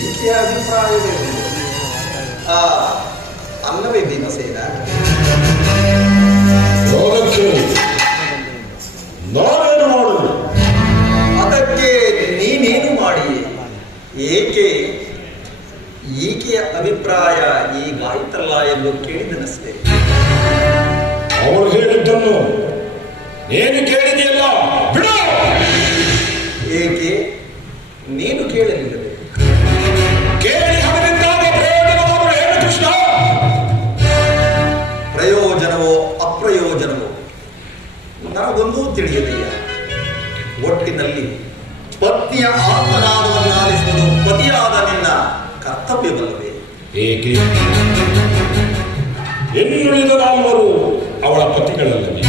ಈಕೆಯ ಅಭಿಪ್ರಾಯವೇ ಅಲ್ಲವೇ ಭೀಮಸೇನ? ನಾವೇನು ಮಾಡುದು? ಅದಕ್ಕೆ ನೀನೇನು ಮಾಡಿ? ಏಕೆ ಈಕೆಯ ಅಭಿಪ್ರಾಯ ಈಗಾಯ್ತಲ್ಲ ಎಂದು ಕೇಳಿದನಷ್ಟೇ. ಅವರು ಹೇಳಿದ್ದನ್ನು ನೀನು ಕೇಳಿದೆಯಲ್ಲ, ಬಿಡು. ಏಕೆ ನೀನು ಕೇಳಲಿಲ್ಲವೇ? ಕೇಳಿ ಅವರಿಂದಾದ ಪ್ರಯೋಜನವಾದರೂ ಏನು ಕೃಷ್ಣ? ಪ್ರಯೋಜನವೋ ಅಪ್ರಯೋಜನವೋ ನನಗೊಂದೂ ತಿಳಿಯದೆಯ. ಒಟ್ಟಿನಲ್ಲಿ ಪತ್ನಿಯ ಆತ್ಮನಾದವನ್ನು ಆಲಿಸುವುದು ಪತಿಯಾದ ನಿನ್ನ ಕರ್ತವ್ಯವಲ್ಲವೇ? ಏಕೆ ಇನ್ನುಳಿದ ನಾಲ್ವರು ಅವಳ ಪತಿಗಳಲ್ಲವೇ?